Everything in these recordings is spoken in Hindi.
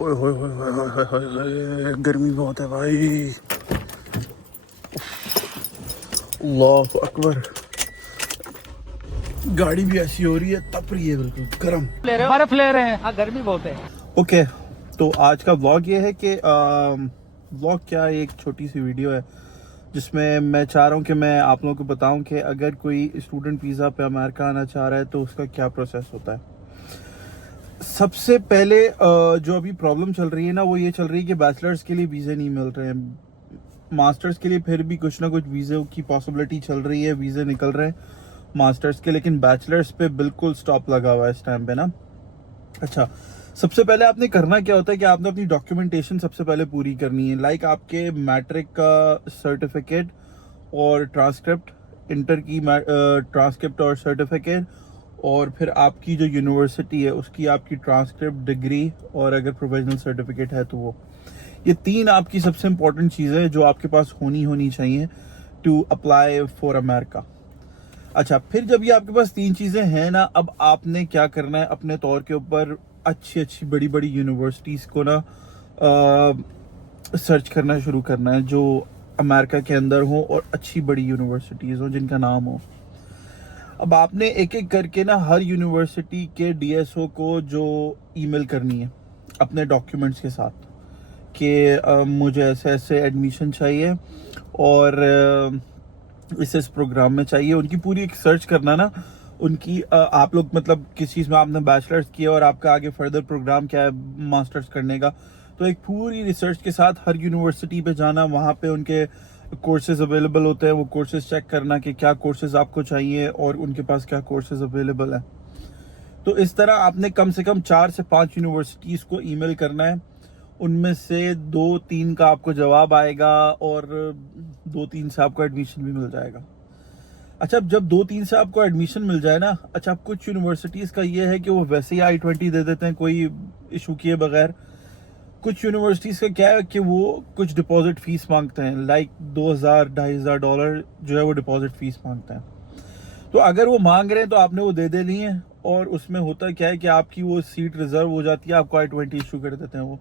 ओए होए होए होए होए होए होए, गर्मी बहुत है भाई। अल्लाह अकबर। गाड़ी भी ऐसी हो रही है, तप रही है, बिल्कुल गर्म। बर्फ ले रहे हैं। हाँ, गर्मी बहुत है। ओके, तो आज का व्लॉग ये है कि व्लॉग क्या, एक छोटी सी वीडियो है जिसमें मैं चाह रहा हूँ कि मैं आप लोगों को बताऊं कि अगर कोई स्टूडेंट वीज़ा पे अमेरिका आना चाह रहा है तो उसका क्या प्रोसेस होता है। सबसे पहले जो अभी प्रॉब्लम चल रही है ना, वो ये चल रही है कि बैचलर्स के लिए वीज़े नहीं मिल रहे हैं। मास्टर्स के लिए फिर भी कुछ ना कुछ वीज़े की पॉसिबिलिटी चल रही है, वीज़े निकल रहे हैं मास्टर्स के, लेकिन बैचलर्स पे बिल्कुल स्टॉप लगा हुआ है इस टाइम पे ना। अच्छा, सबसे पहले आपने करना क्या होता है कि आपने अपनी डॉक्यूमेंटेशन सबसे पहले पूरी करनी है। लाइक आपके मैट्रिक का सर्टिफिकेट और ट्रांसक्रिप्ट, इंटर की ट्रांसक्रिप्ट और सर्टिफिकेट, और फिर आपकी जो यूनिवर्सिटी है उसकी आपकी ट्रांसक्रिप्ट, डिग्री, और अगर प्रोविजनल सर्टिफिकेट है तो वो, ये तीन आपकी सबसे इंपॉर्टेंट चीज़ें हैं जो आपके पास होनी चाहिए टू अप्लाई फॉर अमेरिका। अच्छा, फिर जब ये आपके पास तीन चीजें हैं ना, अब आपने क्या करना है, अपने तौर के ऊपर अच्छी बड़ी बड़ी यूनिवर्सिटीज को ना सर्च करना शुरू करना है जो अमेरिका के अंदर हो और अच्छी बड़ी यूनिवर्सिटीज हो जिनका नाम हो। अब आपने एक एक करके ना हर यूनिवर्सिटी के डीएसओ को जो ईमेल करनी है अपने डॉक्यूमेंट्स के साथ कि मुझे ऐसे ऐसे एडमिशन चाहिए और इस प्रोग्राम में चाहिए। उनकी पूरी एक सर्च करना ना, उनकी आप लोग मतलब किस चीज़ में आपने बैचलर्स किया और आपका आगे फर्दर प्रोग्राम क्या है मास्टर्स करने का, तो एक पूरी रिसर्च के साथ हर यूनिवर्सिटी पे जाना, वहाँ पे उनके कोर्सेज अवेलेबल होते हैं, वो कोर्सेज चेक करना कि क्या कोर्सेज आपको चाहिए और उनके पास क्या कोर्सेज अवेलेबल है। तो इस तरह आपने कम से कम 4 से 5 यूनिवर्सिटीज़ को ईमेल करना है। उनमें से 2-3 का आपको जवाब आएगा और 2-3 से आपको एडमिशन भी मिल जाएगा। अच्छा, अब जब 2-3 से आपको एडमिशन मिल जाए ना, अच्छा, अब कुछ यूनिवर्सिटीज़ का ये है कि वो वैसे ही I-20 दे देते हैं कोई इशू किए बगैर। कुछ यूनिवर्सिटीज़ का क्या है कि वो कुछ डिपॉजिट फीस मांगते हैं, लाइक $2,000-2,500 जो है वो डिपॉजिट फीस मांगते हैं। तो अगर वो मांग रहे हैं तो आपने वो दे देनी है, और उसमें होता क्या है कि आपकी वो सीट रिजर्व हो जाती है, आपको I-20 इशू कर देते हैं वो,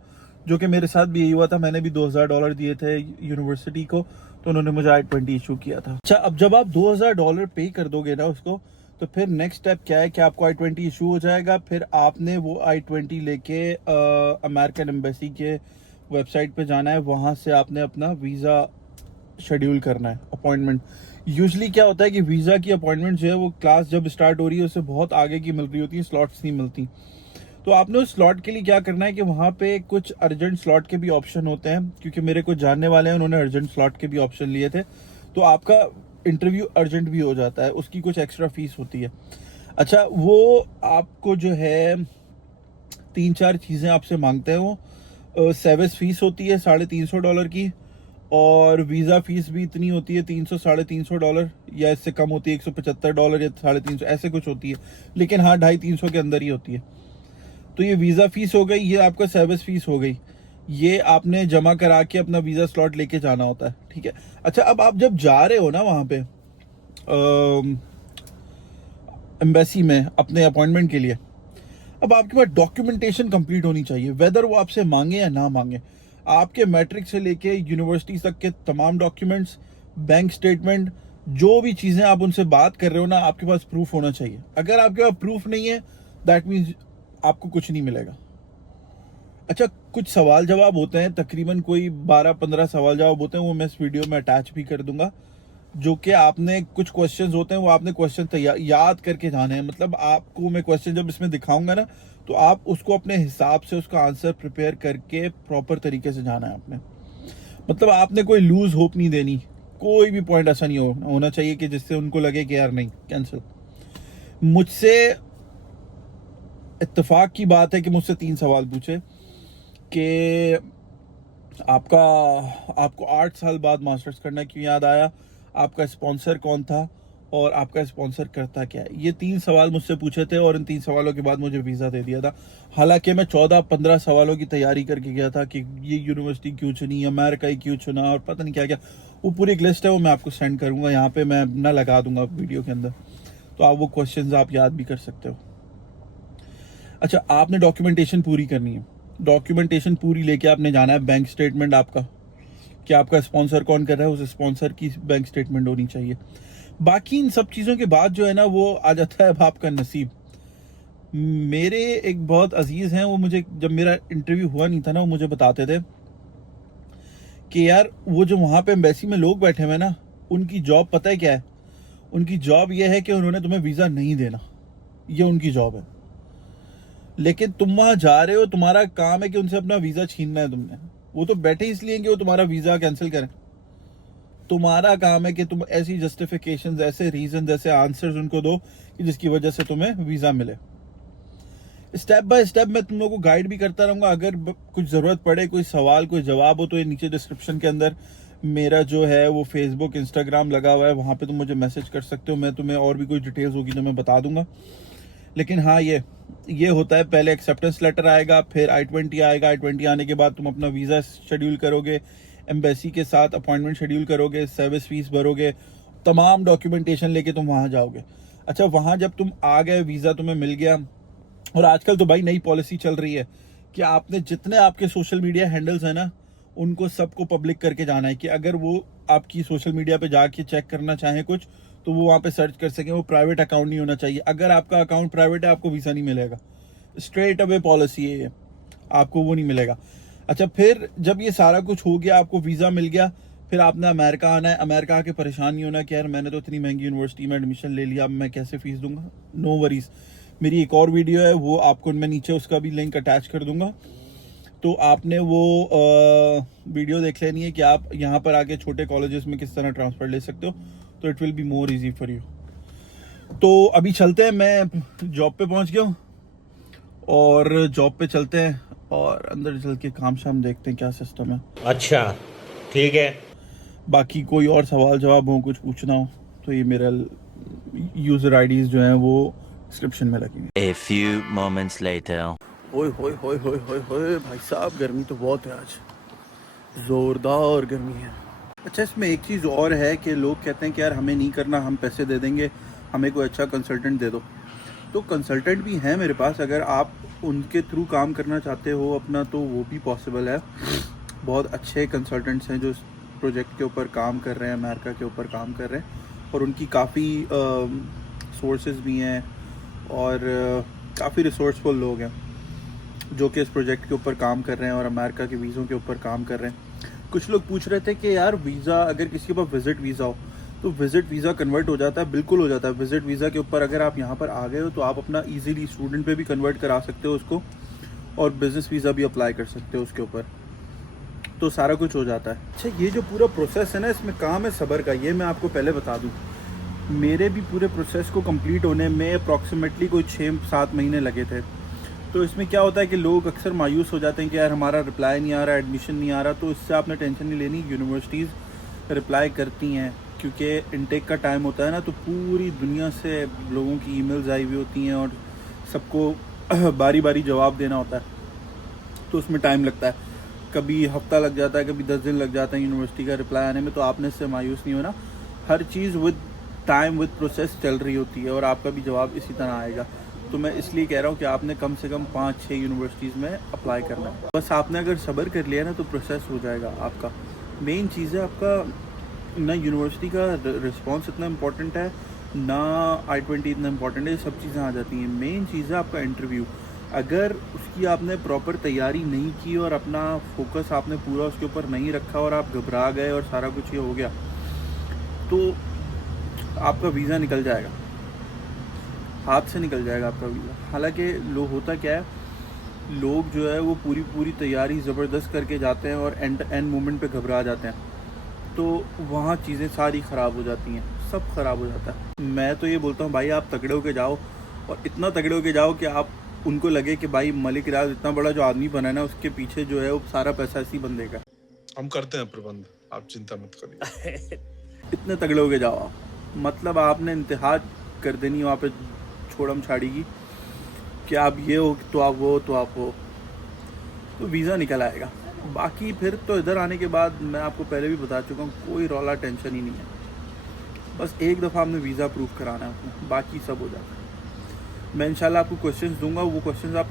जो कि मेरे साथ भी यही हुआ था। मैंने भी $2,000 दिए थे यूनिवर्सिटी को, तो उन्होंने मुझे I-20 इशू किया था। अच्छा, अब जब आप $2,000 पे कर दोगे ना उसको, तो फिर नेक्स्ट स्टेप क्या है कि आपको I-20 इशू हो जाएगा। फिर आपने वो I-20 लेके अमेरिकन एम्बेसी के वेबसाइट पे जाना है, वहाँ से आपने अपना वीज़ा शेड्यूल करना है, अपॉइंटमेंट। यूजली क्या होता है कि वीज़ा की अपॉइंटमेंट जो है वो क्लास जब स्टार्ट हो रही है उससे बहुत आगे की मिल रही होती है, स्लॉट्स नहीं मिलती। तो आपने उस स्लॉट के लिए क्या करना है कि वहाँ पे कुछ अर्जेंट स्लॉट के भी ऑप्शन होते हैं, क्योंकि मेरे कुछ जानने वाले हैं, उन्होंने अर्जेंट स्लॉट के भी ऑप्शन लिए थे, तो आपका इंटरव्यू अर्जेंट भी हो जाता है, उसकी कुछ एक्स्ट्रा फीस होती है। अच्छा, वो आपको जो है 3-4 चीज़ें आपसे मांगते हैं वो। सर्विस फीस होती है $350 की, और वीज़ा फीस भी इतनी होती है $300-350, या इससे कम होती है $175 या 350 ऐसे कुछ होती है, लेकिन हाँ 250-300 के अंदर ही होती है। तो ये वीज़ा फीस हो गई, ये आपका सर्विस फीस हो गई, ये आपने जमा करा के अपना वीज़ा स्लॉट लेके जाना होता है, ठीक है। अच्छा, अब आप जब जा रहे हो ना वहाँ पे एम्बेसी में अपने अपॉइंटमेंट के लिए, अब आपके पास डॉक्यूमेंटेशन कंप्लीट होनी चाहिए, वेदर वो आपसे मांगे या ना मांगे। आपके मैट्रिक से लेके यूनिवर्सिटी तक के तमाम डॉक्यूमेंट्स, बैंक स्टेटमेंट, जो भी चीज़ें आप उनसे बात कर रहे हो ना, आपके पास प्रूफ होना चाहिए। अगर आपके पास प्रूफ नहीं है, दैट मीन्स आपको कुछ नहीं मिलेगा। अच्छा, कुछ सवाल जवाब होते हैं, तकरीबन कोई 12-15 सवाल जवाब होते हैं, वो मैं इस वीडियो में अटैच भी कर दूंगा, जो कि आपने कुछ क्वेश्चंस होते हैं वो आपने क्वेश्चन तैयार याद करके जाने हैं। मतलब आपको मैं क्वेश्चन जब इसमें दिखाऊंगा ना, तो आप उसको अपने हिसाब से उसका आंसर प्रिपेयर करके प्रॉपर तरीके से जाना है आपने। मतलब आपने कोई लूज होप नहीं देनी, कोई भी पॉइंट ऐसा नहीं होना चाहिए कि जिससे उनको लगे कि यार नहीं, कैंसिल। मुझसे इत्तेफाक की बात है कि मुझसे 3 सवाल पूछे कि आपका आपको 8 साल बाद मास्टर्स करना क्यों याद आया, आपका स्पॉन्सर कौन था, और आपका स्पॉन्सर करता क्या है। ये 3 सवाल मुझसे पूछे थे, और इन 3 सवालों के बाद मुझे वीज़ा दे दिया था। हालांकि मैं 14-15 सवालों की तैयारी करके गया था कि ये यूनिवर्सिटी क्यों चुनी, अमेरिका ही क्यों चुना, और पता नहीं क्या क्या। वो पूरी एक लिस्ट है, वो मैं आपको सेंड करूँगा, यहाँ पे मैं ना लगा दूंगा वीडियो के अंदर, तो आप वो क्वेश्चन आप याद भी कर सकते हो। अच्छा, आपने डॉक्यूमेंटेशन पूरी करनी है। डॉक्यूमेंटेशन पूरी लेके आपने जाना है, बैंक स्टेटमेंट आपका, कि आपका स्पॉन्सर कौन कर रहा है, उस स्पॉन्सर की बैंक स्टेटमेंट होनी चाहिए। बाकी इन सब चीज़ों के बाद जो है ना वो आ जाता है अब आपका नसीब। मेरे एक बहुत अजीज़ हैं, वो मुझे जब मेरा इंटरव्यू हुआ नहीं था ना, वो मुझे बताते थे कि यार वो जो वहाँ पे एम्बेसी में लोग बैठे हुए हैं ना, उनकी जॉब पता है क्या है? उनकी जॉब ये है कि उन्होंने तुम्हें वीज़ा नहीं देना, ये उनकी जॉब है। लेकिन तुम वहाँ जा रहे हो, तुम्हारा काम है कि उनसे अपना वीज़ा छीनना है तुमने। वो तो बैठे इसलिए कि वो तुम्हारा वीज़ा कैंसिल करें। तुम्हारा काम है कि तुम ऐसी जस्टिफिकेशंस, ऐसे रीजन, ऐसे आंसर्स उनको दो कि जिसकी वजह से तुम्हें वीज़ा मिले। स्टेप बाय स्टेप मैं तुम लोगों को गाइड भी करता रहूंगा। अगर कुछ ज़रूरत पड़े, कोई सवाल, कोई जवाब हो, तो ये नीचे डिस्क्रिप्शन के अंदर मेरा जो है वो फेसबुक, इंस्टाग्राम लगा हुआ है, वहाँ पे तुम मुझे मैसेज कर सकते हो। मैं तुम्हें और भी कोई डिटेल्स होगी तो मैं बता दूंगा। लेकिन हाँ, ये होता है, पहले एक्सेप्टेंस लेटर आएगा, फिर I-20 आएगा। I-20 आने के बाद तुम अपना वीज़ा शेड्यूल करोगे, एम्बेसी के साथ अपॉइंटमेंट शेड्यूल करोगे, सर्विस फीस भरोगे, तमाम डॉक्यूमेंटेशन लेके तुम वहाँ जाओगे। अच्छा, वहाँ जब तुम आ गए, वीज़ा तुम्हें मिल गया, और आजकल तो भाई नई पॉलिसी चल रही है कि आपने जितने आपके सोशल मीडिया हैंडल्स हैं ना, उनको सबको पब्लिक करके जाना है, कि अगर वो आपकी सोशल मीडिया पे जाके चेक करना चाहें कुछ, तो वो वहाँ पे सर्च कर सकें। वो प्राइवेट अकाउंट नहीं होना चाहिए। अगर आपका अकाउंट प्राइवेट है, आपको वीज़ा नहीं मिलेगा। स्ट्रेट अवे पॉलिसी है ये, आपको वो नहीं मिलेगा। अच्छा, फिर जब ये सारा कुछ हो गया, आपको वीज़ा मिल गया, फिर आपने अमेरिका आना है। अमेरिका आके परेशान नहीं होना कि यार मैंने तो इतनी महंगी यूनिवर्सिटी में एडमिशन ले लिया, अब मैं कैसे फीस दूंगा। नो वरीज, मेरी एक और वीडियो है, वो आपको मैं नीचे उसका भी लिंक अटैच कर दूंगा, तो आपने वो वीडियो देख लेनी है कि आप यहाँ पर आके छोटे कॉलेजेस में किस तरह ट्रांसफ़र ले सकते हो। तो it will be more easy for you. तो अभी चलते हैं, मैं जॉब पे पहुँच गया हूँ, और जॉब पे चलते हैं और अंदर चल के काम शाम देखते हैं क्या सिस्टम है। अच्छा, ठीक है। बाकी कोई और सवाल जवाब हो, कुछ पूछना हो, तो ये मेरा यूज़र आईडीज़ जो हैं वो डिस्क्रिप्शन में लगी हुई। A few moments later. ओए होए होए होए होए होए, भाई साहब गर्मी तो बहुत है आज, ज़ोरदार गर्मी है। अच्छा, इसमें एक चीज़ और है कि लोग कहते हैं कि यार हमें नहीं करना, हम पैसे दे देंगे, हमें कोई अच्छा कंसल्टेंट दे दो। तो कंसल्टेंट भी हैं मेरे पास, अगर आप उनके थ्रू काम करना चाहते हो अपना, तो वो भी पॉसिबल है। बहुत अच्छे कंसल्टेंट्स हैं जो इस प्रोजेक्ट के ऊपर काम कर रहे हैं, अमेरिका के ऊपर काम कर रहे हैं, और उनकी काफ़ी सोर्सेज भी हैं, और काफ़ी रिसोर्सफुल लोग हैं जो कि इस प्रोजेक्ट के ऊपर काम कर रहे हैं और अमेरिका के वीज़ों के ऊपर काम कर रहे हैं। कुछ लोग पूछ रहे थे कि यार वीज़ा, अगर किसी के पास विज़िट वीज़ा हो तो विज़िट वीज़ा कन्वर्ट हो जाता है? बिल्कुल हो जाता है। विज़िट वीज़ा के ऊपर अगर आप यहाँ पर आ गए हो तो आप अपना इजीली स्टूडेंट पे भी कन्वर्ट करा सकते हो उसको, और बिज़नेस वीज़ा भी अप्लाई कर सकते हो उसके ऊपर, तो सारा कुछ हो जाता है। अच्छा, ये जो पूरा प्रोसेस है ना, इसमें काम है सब्र का। ये मैं आपको पहले बता दूँ, मेरे भी पूरे प्रोसेस को कंप्लीट होने में अप्रॉक्सीमेटली कोई 6-7 महीने लगे थे। तो इसमें क्या होता है कि लोग अक्सर मायूस हो जाते हैं कि यार हमारा रिप्लाई नहीं आ रहा, एडमिशन नहीं आ रहा। तो इससे आपने टेंशन नहीं लेनी, यूनिवर्सिटीज़ रिप्लाई करती हैं, क्योंकि इनटेक का टाइम होता है ना, तो पूरी दुनिया से लोगों की ईमेल्स आई हुई होती हैं और सबको बारी बारी जवाब देना होता है, तो उसमें टाइम लगता है। कभी हफ्ता लग जाता है, कभी 10 दिन लग जाता है यूनिवर्सिटी का रिप्लाई आने में। तो आपने इससे मायूस नहीं होना, हर चीज़ विद टाइम, विद प्रोसेस चल रही होती है, और आपका भी जवाब इसी तरह आएगा। तो मैं इसलिए कह रहा हूँ कि आपने कम से कम 5-6 यूनिवर्सिटीज़ में अप्लाई करना है। बस आपने अगर सब्र कर लिया ना तो प्रोसेस हो जाएगा आपका। मेन चीज़ है आपका ना यूनिवर्सिटी का रिस्पांस इतना इम्पोर्टेंट है, ना I-20 इतना इम्पोर्टेंट है, ये सब चीज़ें आ जाती हैं। मेन चीज़ है आपका इंटरव्यू। अगर उसकी आपने प्रॉपर तैयारी नहीं की और अपना फोकस आपने पूरा उसके ऊपर नहीं रखा और आप घबरा गए और सारा कुछ ये हो गया, तो आपका वीज़ा निकल जाएगा, हाथ से निकल जाएगा आपका वीज़ा। हालांकि लोग, होता क्या है, लोग जो है वो पूरी तैयारी ज़बरदस्त करके जाते हैं और एंड मोमेंट पे घबरा जाते हैं, तो वहाँ चीज़ें सारी ख़राब हो जाती हैं, सब ख़राब हो जाता है। मैं तो ये बोलता हूँ भाई, आप तगड़े होके जाओ, और इतना तगड़े होके जाओ कि आप उनको लगे कि भाई मलिक रियाज इतना बड़ा जो आदमी बना है ना, उसके पीछे जो है वो सारा पैसा इसी बंदे का। हम करते हैं प्रबंध, आप चिंता मत करिए। इतने तगड़े होके जाओ आप, मतलब आपने इंतहा कर देनी वहाँ पे छोड़म छाड़ी की, कि आप ये हो तो आप वो, तो आप वो, तो वीज़ा निकल आएगा। बाकी फिर तो इधर आने के बाद मैं आपको पहले भी बता चुका हूँ, कोई रौला टेंशन ही नहीं है। बस एक दफ़ा आपने वीज़ा अप्रूव कराना है अपना, बाकी सब हो जाता है। मैं इंशाल्लाह आपको क्वेश्चंस दूंगा, वो क्वेश्चंस आप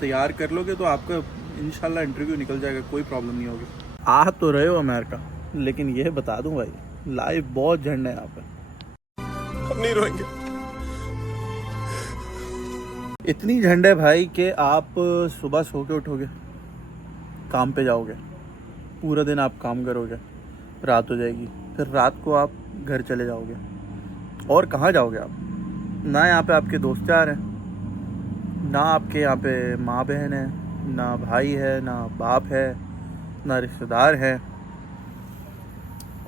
तैयार कर लोगे तो आपका इंशाल्लाह इंटरव्यू निकल जाएगा, कोई प्रॉब्लम नहीं होगी। आ तो रहे हो अमेरिका, लेकिन ये बता दूं भाई, लाइफ बहुत झंड है यहाँ पे। हम नहीं रोएंगे। इतनी झंड है भाई कि आप सुबह सो के उठोगे, काम पे जाओगे, पूरा दिन आप काम करोगे, रात हो जाएगी, फिर रात को आप घर चले जाओगे। और कहाँ जाओगे आप? ना यहाँ पे आपके दोस्त यार हैं, ना आपके यहाँ पे माँ बहन है, ना भाई है, ना बाप है, ना रिश्तेदार है।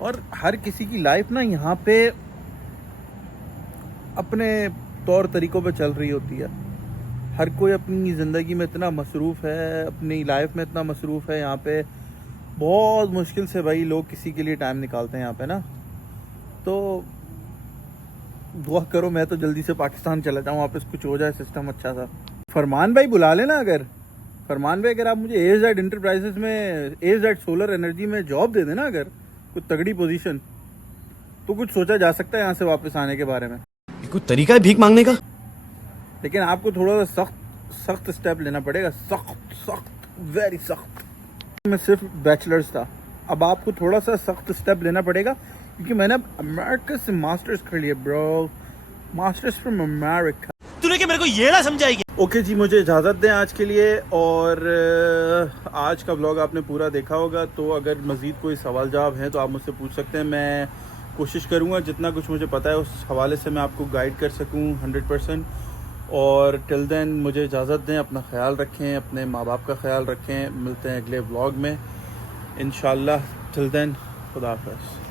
और हर किसी की लाइफ ना यहाँ पे अपने तौर तरीक़ों पे चल रही होती है। हर कोई अपनी ज़िंदगी में इतना मसरूफ़ है, अपनी लाइफ में इतना मसरूफ़ है। यहाँ पे बहुत मुश्किल से भाई लोग किसी के लिए टाइम निकालते हैं यहाँ पे ना। तो दुआ करो मैं तो जल्दी से पाकिस्तान चला जाऊँ, वापस कुछ हो जाए सिस्टम अच्छा सा। फरमान भाई बुला लेना, अगर फरमान भाई अगर आप मुझे AZ इंटरप्राइजेस में, AZ सोलर एनर्जी में जॉब दे देना, अगर कुछ तगड़ी पोजीशन, तो कुछ सोचा जा सकता है यहाँ से वापस आने के बारे में। कोई तरीका है भीख मांगने का? लेकिन आपको थोड़ा सा सख्त स्टेप लेना पड़ेगा, सख्त वेरी सख्त। मैं सिर्फ बैचलर्स था, अब आपको थोड़ा सा सख्त स्टेप लेना पड़ेगा, क्योंकि मैंने अमेरिका से मास्टर्स कर लिया ब्रो, मास्टर्स फ्रॉम अमेरिका। तूने क्या मेरे को ये ना समझाएगी? ओके जी, मुझे इजाज़त दें आज के लिए। और आज का व्लॉग आपने पूरा देखा होगा, तो अगर मज़ीद कोई सवाल जवाब हैं तो आप मुझसे पूछ सकते हैं। मैं कोशिश करूँगा जितना कुछ मुझे पता है उस हवाले से मैं आपको गाइड कर सकूँ 100%। और टिल देन मुझे इजाज़त दें, अपना ख्याल रखें, अपने माँ बाप का ख्याल रखें। मिलते हैं अगले व्लॉग में इंशाल्लाह। टिल देन खुदा हाफ़िज़।